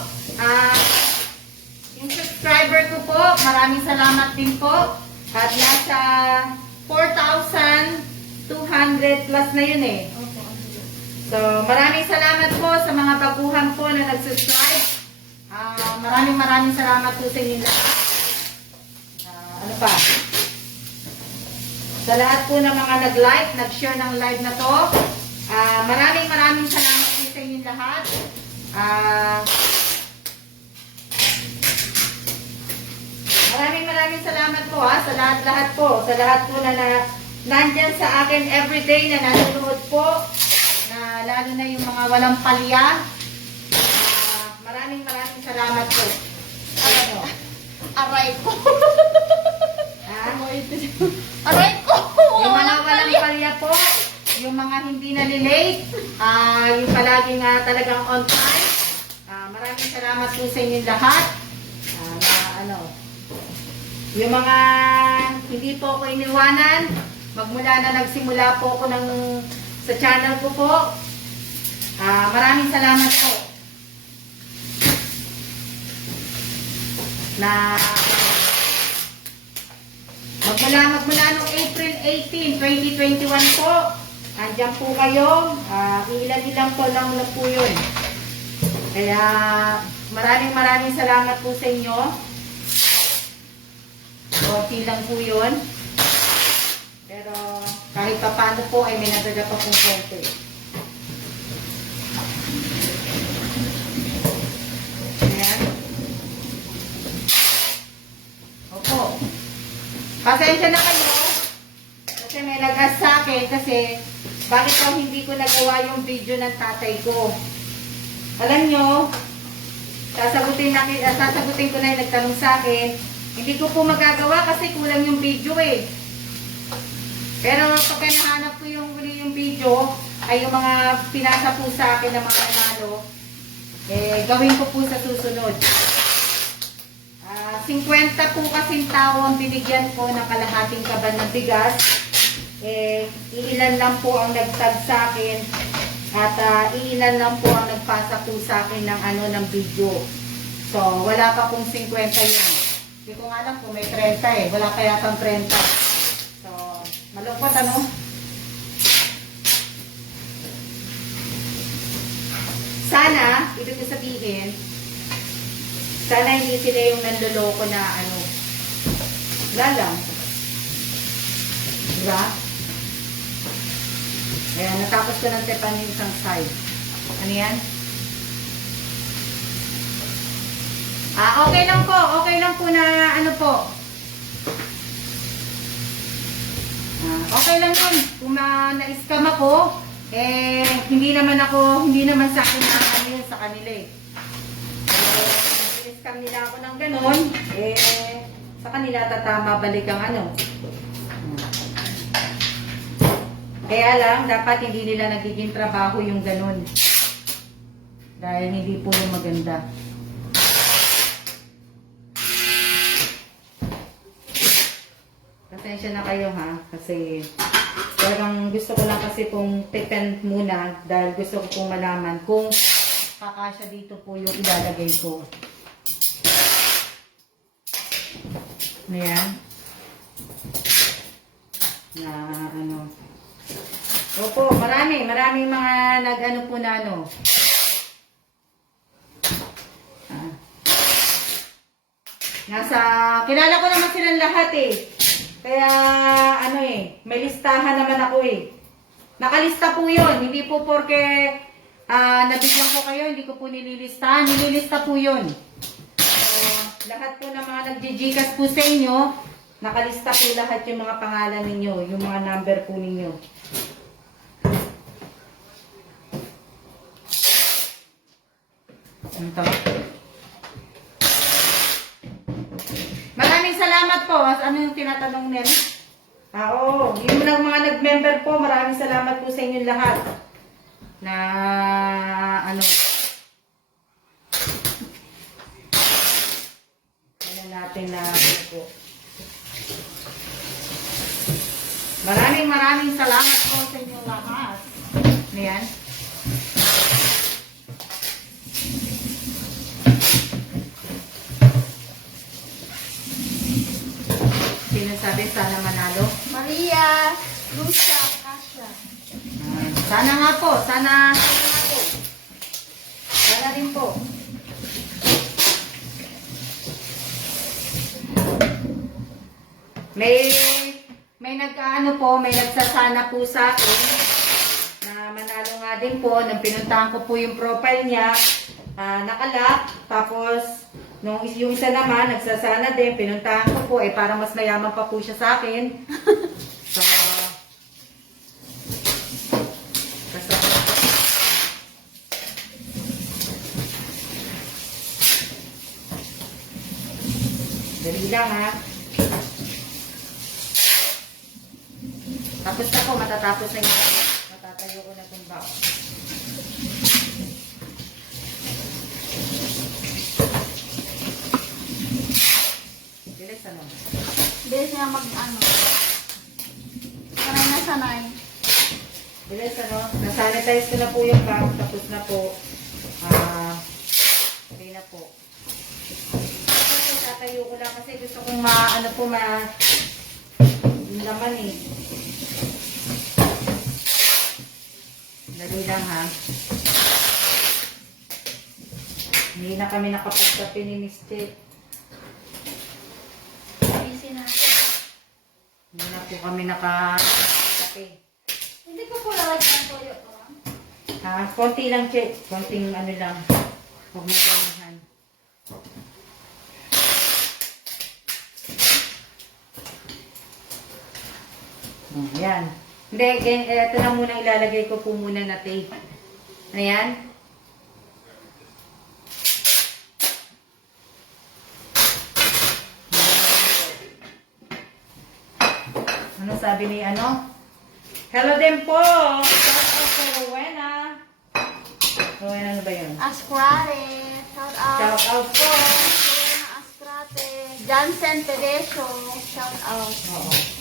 yung subscriber ko po, maraming salamat din po. At nasa 4,200 plus na yun eh. So, maraming salamat po sa mga baguhan po na nag-subscribe. Maraming salamat po sa inyo lahat. Ano pa? Sa lahat po ng mga nag-like, nag-share ng live na to. Maraming salamat po sa inyo lahat. Maraming salamat po sa lahat po. Sa lahat po na nandyan sa akin everyday na nanonood po. Na lalo na yung mga walang palya. Maraming salamat po. Ano? aray po. Ha? Aray ko! Yung mga Walang walang palya. palya po, yung mga hindi nalilate, yung palagi nga talagang on time. Maraming salamat po sa inyong lahat. Yung mga hindi po ako iniwanan, magmula na nagsimula po ako sa channel ko po. Maraming salamat po. Na magmula nung April 18, 2021 po, andyan po kayo. Ilan-ilan po lang po yun. Kaya maraming salamat po sa inyo. Okay lang po yun. Pero kahit pa paano po ay may nadaga pa pong kwento eh. Ayan. Opo. Pasensya na kayo. Kasi may nag-ask sa akin kasi bakit daw hindi ko nagawa yung video ng tatay ko. Alam nyo, sasagutin ko na yung nagtanong sa akin. Hindi ko po magagawa kasi kulang yung video eh. Pero pagka nahanap ko yung video, ay yung mga pinasa po sa akin ng mga nanalo, gawin ko po sa susunod. 50 po kasing tao ang binigyan ko ng kalahating kaban ng bigas. Iilan lang po ang nagtag sa akin at iilan lang po ang nagpasa po sa akin ng video. So, wala pa pong 50 yun. Hindi ko nga alam kung may 30 eh. Wala pa yatang 30. So, malungkot ano? Sana, ibig ko sabihin, sana hindi sila yung nanloloko na wala lang. Diba? Ayan, natapos ko ng tepan yung isang side. Ano yan? Okay lang po. Okay lang po na okay lang yun. Kung na-scam ako, hindi naman sa akin yun sa kanila eh. I-scam nila ako ng ganon, sa kanila tatama balik ang Kaya lang, dapat hindi nila nagiging trabaho yung ganon. Dahil hindi po yung maganda. Pasensya na kayo ha, kasi talagang gusto ko lang kasi pong tipen muna dahil gusto ko pong malaman kung kakasya dito po yung ilalagay ko. Ayan. Opo, maraming mga po na kilala ko naman silang lahat eh. Kaya, may listahan naman ako eh. Nakalista po yun. Hindi po porke nabigyan ko kayo, hindi ko po nililistahan. Nililista po yun. So, lahat po ng mga nagjijikas po sa inyo, nakalista po lahat yung mga pangalan ninyo, yung mga number po ninyo. Ito. Maraming salamat po. Ano yung tinatanong nila? Oo. Yung mga nag-member po, maraming salamat po sa inyong lahat. Na, natin na po. Maraming salamat po sa inyong lahat. Ayan. Sinasabi sana manalo? Maria, Lucia, Kasia. Sana nga po. Sana rin po. May nagsasana po sa akin na manalo nga din po. Nang pinuntahan ko po yung profile niya, nakalock. Tapos, yung isa naman, nagsasana din, pinuntahan ko po, para mas mayaman pa po siya sa akin. So, dali lang ha. Tapos na po, matatapos na yung matatayo ko na itong bao. Bilis ano? Bilis niya mag-ano. Sanay na sanay. Bilis ano? Nasanitize ko na po yung bag. Tapos na po. Okay na po. Kasi tatayo ko lang kasi gusto kong ano po laman eh. Dali lang ha. Hindi na kami nakapagkape ni Miss Ted. Busy na. Hindi na po kami nakakape. Hindi ko po lalagyan ng toyo ko. Konti lang, Che. Konting ano lang. Huwag mo ganahan. Ayan. Hindi, ito na muna ilalagay ko po muna na tape. Ayan. Ano sabi ni ano? Hello din po! Shout out to Rowena. Rowena, ano ba yun? Askrate. Shout out. Shout out po! Rowena Askrate. Jansen Pedesio. Shout out. Oo.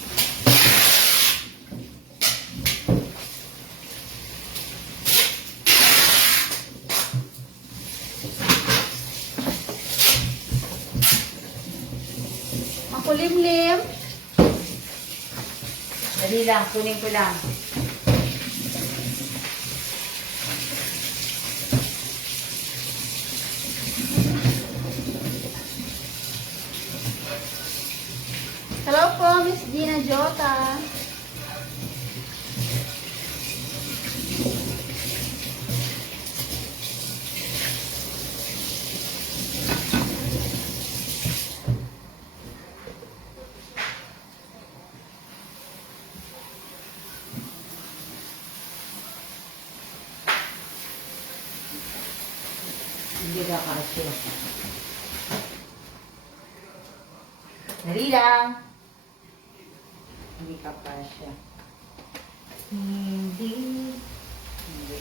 Makulimlim. Dali lang, kunin ko lang. Hello po, Miss Gina Jota. Hindi ka kasya. Dali lang. Hindi ka kasya. Hindi. Hindi.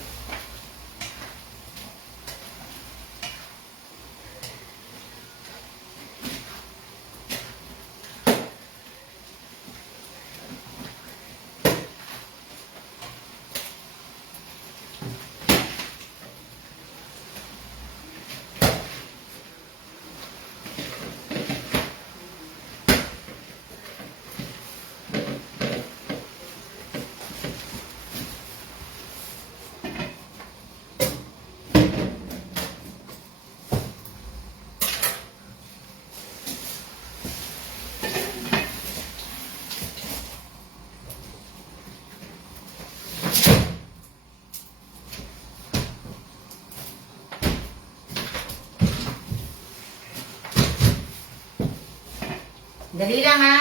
Dali lang ha.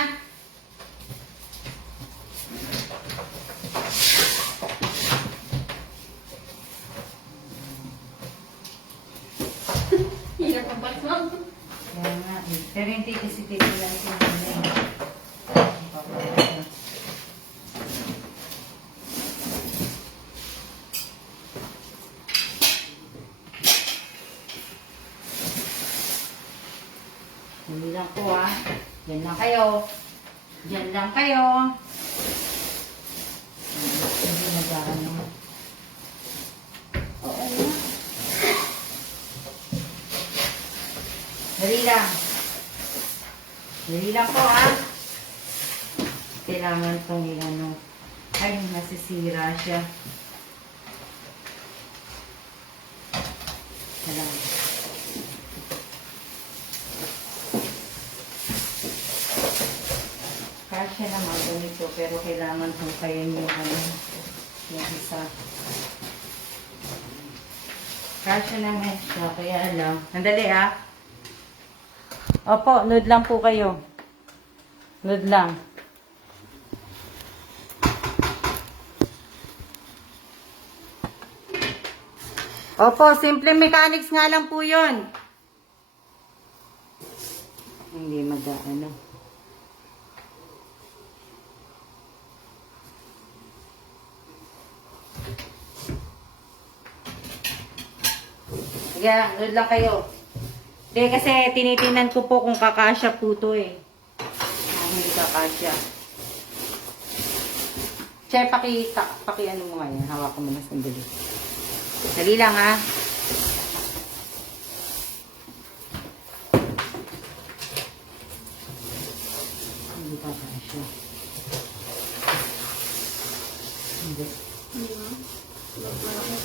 Hirap ang batman. Kaya nga eh. Pero yung titi-titi lang ito. Dali lang po ha. Diyan lang kayo. Diyan lang kayo. Hindi nag-ano. Oo nga. Dali lang. Dali lang po ha. Kailangan itong ano. Ay, nasisira siya. Kailangan. Kasya naman ganito, pero kailangan hukayin yung ano, yung isa. Kasya naman siya, kaya lang. Andali ah. Opo, nude lang po kayo. Nude lang. Opo, simple mechanics nga lang po yun. Hindi ano. Sige, nood lang kayo. Hindi, kasi tinitingnan ko po kung kakasya po to eh. Hindi kakasya. Che, paki ano mo nga yan. Hawakan mo na sandali. Dali lang ha. Hindi kakasya. Hindi.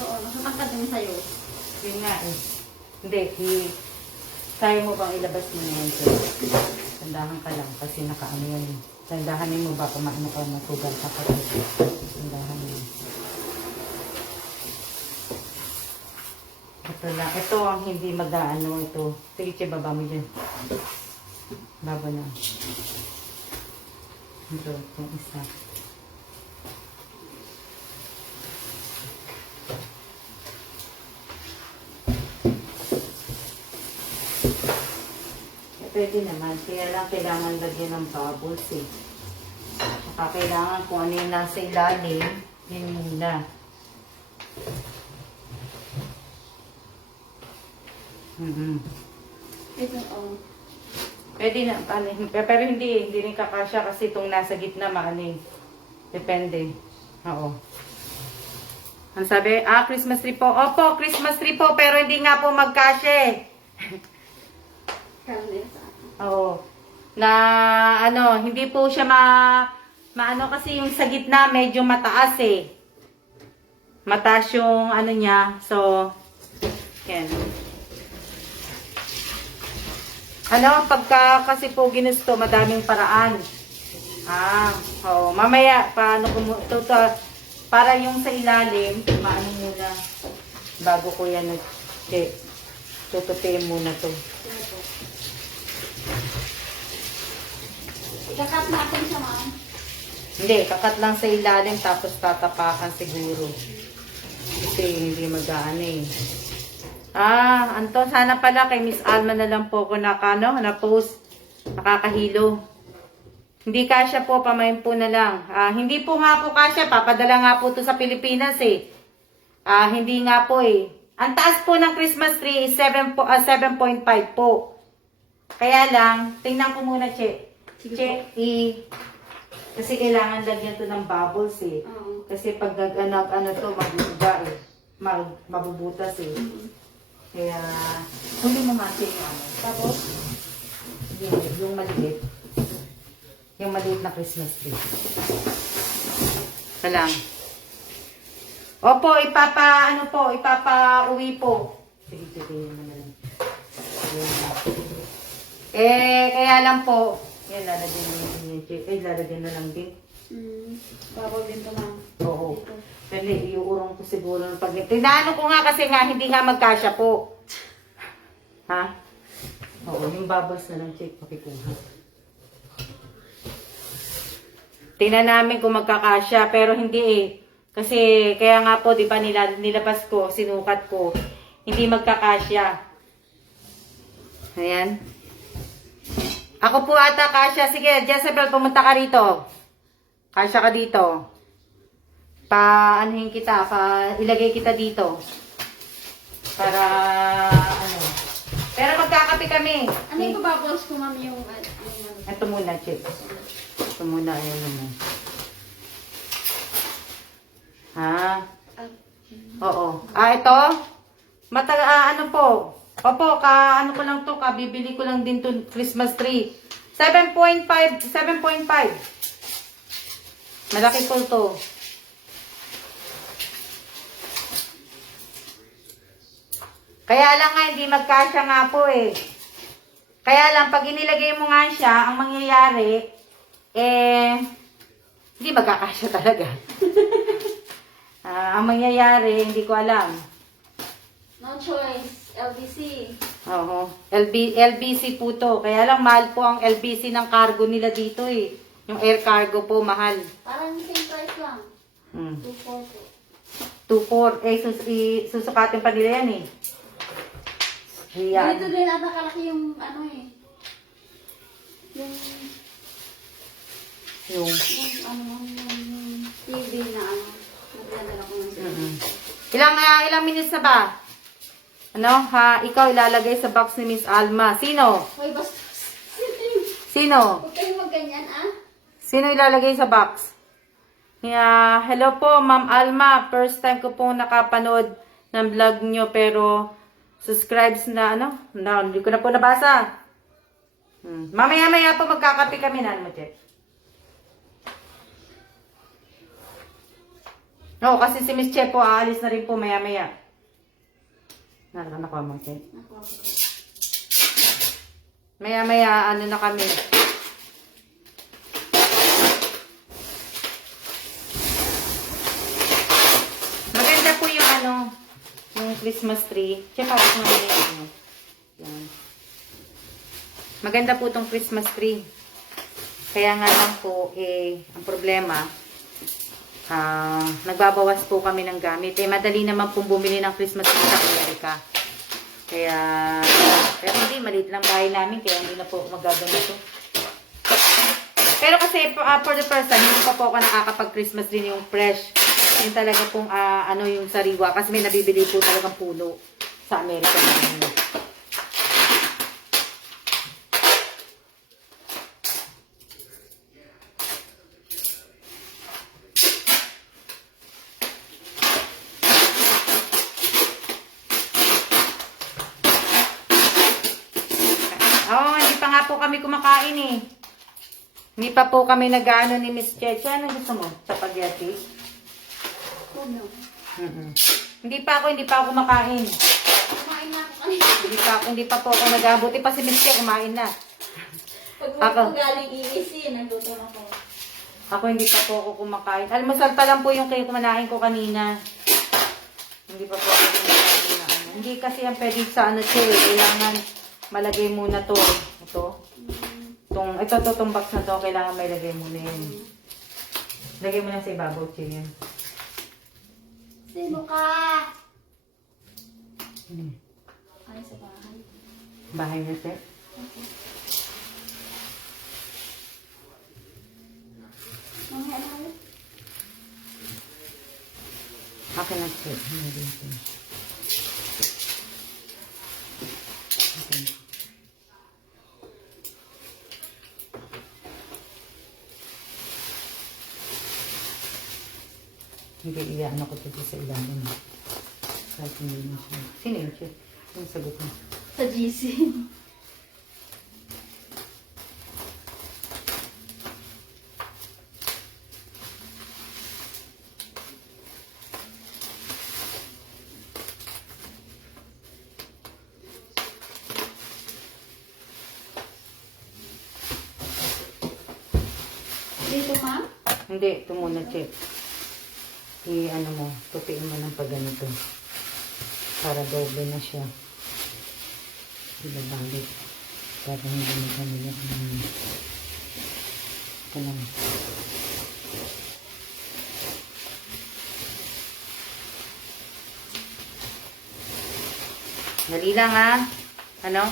Nakakatag din sa'yo. Yun nga eh. Hindi, kaya mo bang ilabas mo na yan, sir? Tandahan ka lang kasi nakaano yan. Tandahanin mo ba kung maano ka matugal ka pa. Tandahan mo. Ito lang. Ito ang hindi mag-ano ito. Sige, che, baba mo dyan. Baba na. Ito, itong isa. Pwede naman. Kaya lang kailangan lagyan ng bubbles eh. Saka kailangan kung ano yung nasa ilalim, yun muna. Ito, oh. Pwede na. Pero hindi rin kakasya kasi itong nasa gitna maano eh. Depende. Oo. Ang sabi, Christmas tree po. Opo, Christmas tree po, pero hindi nga po magkasya eh. Oo. Na ano, hindi po siya maano kasi yung sa gitna medyo mataas eh. Mataas yung ano niya. So, yan. Ano, pagka kasi po ginusto, madaming paraan. Oo. Mamaya, paano ko para yung sa ilalim, maano muna. Bago ko yan tutupiin muna to. Ikakat natin siya, ma'am. Hindi, kakat lang sa ilalim tapos tatapakan siguro. Kasi hindi magaan eh. Anton, sana pala kay Miss Alma na lang po ko na-post. Nakakahilo. Hindi kasya po, pamain po na lang. Hindi po nga po kasya, papadala nga po to sa Pilipinas eh. Hindi nga po eh. Ang taas po ng Christmas tree is 7.5 po. Kaya lang, tingnan ko muna, Che. Kasi kailangan lagyan to ng bubbles eh. Kasi pag ano to, mabubuga eh. Mabubutas eh. Kaya, huli mo nga yung ano. Tapos, yung maliit. Yung maliit na Christmas tree. Ito lang. Opo, ipapa-uwi po. Sige, yun na lang. Kaya lang po, yan, lalagyan na lang din. Bawal din ito, ma'am. Oo. Pero iuurong ko siguro ng pag... Tinano ko nga kasi nga, hindi nga magkasya po. Ha? Oo, yung bubbles na lang, check, pakikuha. Tingnan namin kung magkakasya, pero hindi eh. Kasi, kaya nga po, di ba, nilabas ko, sinukat ko, hindi magkakasya. Ayan. Ako po ata kasya. Sige, Jezebel, pumunta ka rito. Kasya ka dito. Anuhin kita, ilagay kita dito. Para, ano. Pero magkakape kami. Ano yung babos ko, ma'am, yung... Ito muna, check. Ito muna, ayan naman. Oo. Ito? Ano po? Opo, ano ko lang to, bibili ko lang din to Christmas tree. 7.5. Malaki po to. Kaya lang nga, hindi magkasya nga po eh. Kaya lang, pag inilagay mo nga siya, ang mangyayari, hindi magkakasya talaga. Ang mangyayari, hindi ko alam. No choice. LBC. Oo. LBC po to. Kaya lang, mahal po ang LBC ng cargo nila dito eh. Yung air cargo po, mahal. Parang same price lang. 2.4 po. 2.4. Susukatin pa nila yan eh. Ayan. Dito din ata kalaki yung ano eh. Yung TV na ano. Nagdadala ko ng Ilang minutes na ba? Ano, ha? Ikaw ilalagay sa box ni Miss Alma. Sino? Hoy, bastos. Sino? Huwag kayong magganyan, ah. Sino ilalagay sa box? Yeah, hello po, Ma'am Alma. First time ko pong nakapanood ng vlog nyo, pero subscribes na, ano? No, hindi ko na po nabasa. Mamaya-maya po magkakape kami na, ano mo, Che? No, kasi si Miss Che po, aalis na rin po maya-maya. Nakuha mo, Che? Maya-maya, ano na kami. Maganda po yung ano, yung Christmas tree. Che, parang naman yung ano. Yan. Maganda po tong Christmas tree. Kaya nga lang po, ang problema, nagbabawas po kami ng gamit. Madali naman pong bumili ng Christmas tree sa Amerika. Kaya, pero hindi, maliit lang bahay namin, kaya hindi na po magaganito. Pero kasi, for the first time, hindi pa po ako nakakapag-Christmas tree yung fresh. Yung talaga pong, ano yung sariwa. Kasi may nabibili po talagang puno sa Amerika. Hindi pa nga po kami kumakain eh. Hindi pa po kami nag-ano ni Miss Checha. Ano gusto mo? Spaghetti? No. Hindi pa ako kumakain. Kumain na ako kanina. Hindi pa po ako nag-abuti pa si Miss Che, kumain na. Pag mo galing iisi, nagluto na ko. Ako hindi pa po ako kumakain. Almusal pa lang po yung kayo kumanain ko kanina. Hindi pa po ako kumakain na ano. Hindi kasi ang pwede sa ano Che, kailangan malagay muna to. Itong box na to, kailangan may lagay muna yun. Lagay mo na sa ibabaw, Che, yan. Sino ka? Ay, sa bahay. Bahay na, Che. Okay. Mamaya na ulit. Akin na, Che. Hindi iyan ako dito sa ilalim. Kahit hindi na siya. Sino yun siya? Yung sagot mo. Sa GC. Dito, ma'am? Hindi, ito muna, Che. Ano mo, tupiin mo ng pagganito. Para doble na siya. Ibabalik. Para hindi mo kanila. Ito lang. Dali lang ha. Ano?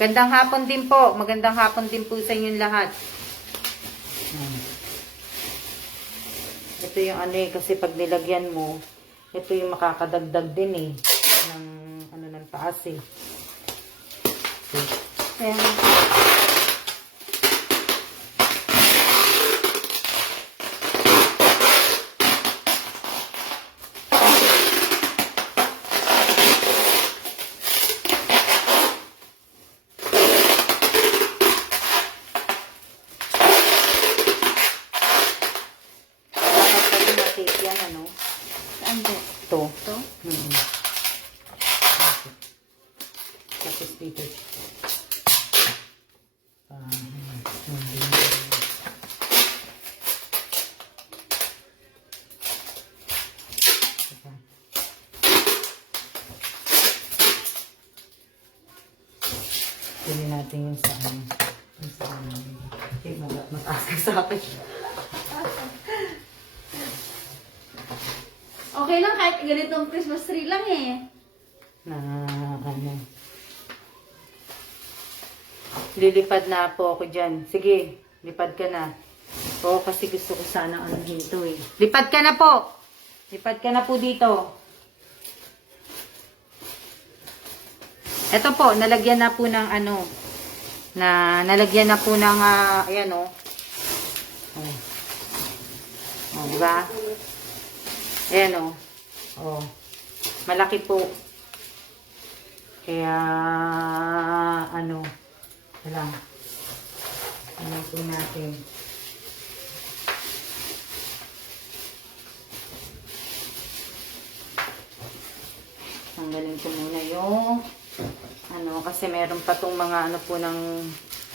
Gandang hapon din po. Magandang hapon din po sa inyong lahat. Ito yung ano kasi pag nilagyan mo, ito yung makakadagdag din ng ano ng taas Okay. Kaya yan, ano? saan ba? Ito. Ito? Tapos dito. Pili natin yung sa ano. Yung sa ano. Okay, mataas ka sa akin. Okay lang kahit ganitong Christmas tree lang Na ano. Lilipad na po ako dyan. Sige, lipad ka na. Oo, kasi gusto ko sana ano dito Lipad ka na po! Lipad ka na po dito. Ito po, nalagyan na po ng ano, nalagyan na po ng, ayan o. Diba? Ayan o. Malaki po. Kaya, ano lang. Ano po natin. Tanggalin ko muna yung ano, kasi meron pa tong mga ano po ng,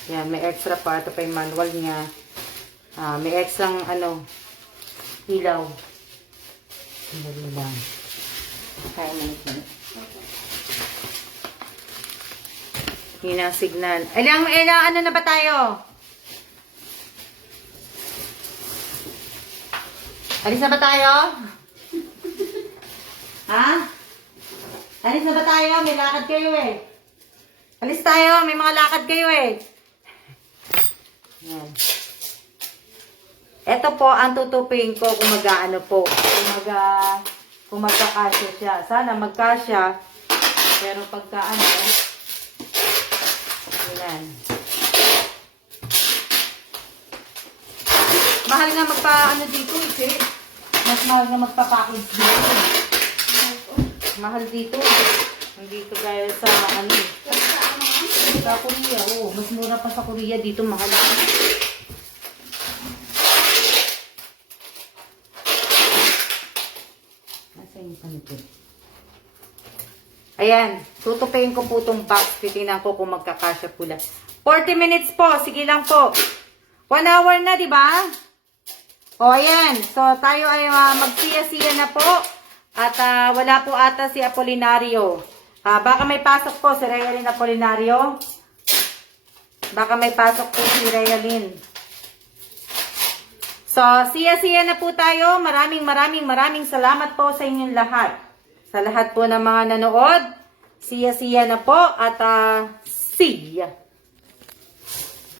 yan, may extra pa. Ito pa yung manual niya. May extra ano, ilaw. Sandali lang. Kaya mo ito. Yun ang signal. Ilang ano na ba tayo? Alis na ba tayo? Ha? Alis na ba tayo? May lakad kayo eh. Alis tayo. May mga lakad kayo eh. Yan. Ito po ang tutupin ko kung mag-ano po. Kung magkakasya siya. Sana magkasya. Pero pagka ano, yan. Mahal nga magpa-ano dito eh. Mas mahal nga magpa-package dito. Mahal dito. Nandito gaya sa ano. Sa Korea. Oh, mas mura pa sa Korea. Dito mahal. Nasaan yung panito? Ayan. Tutupayin ko po itong box. Titingnan ko kung magkakasya pula. 40 minutes po. Sige lang po. 1 hour na, di ba? O, ayan. So, tayo ay magsiya-siya na po. At wala po ata si Apolinario. Baka may pasok po si Realin Apolinario. Baka may pasok po si Realin. So, siya-siya na po tayo. Maraming salamat po sa inyong lahat. Sa lahat po ng mga nanood. Siya-siya na po. At see ya.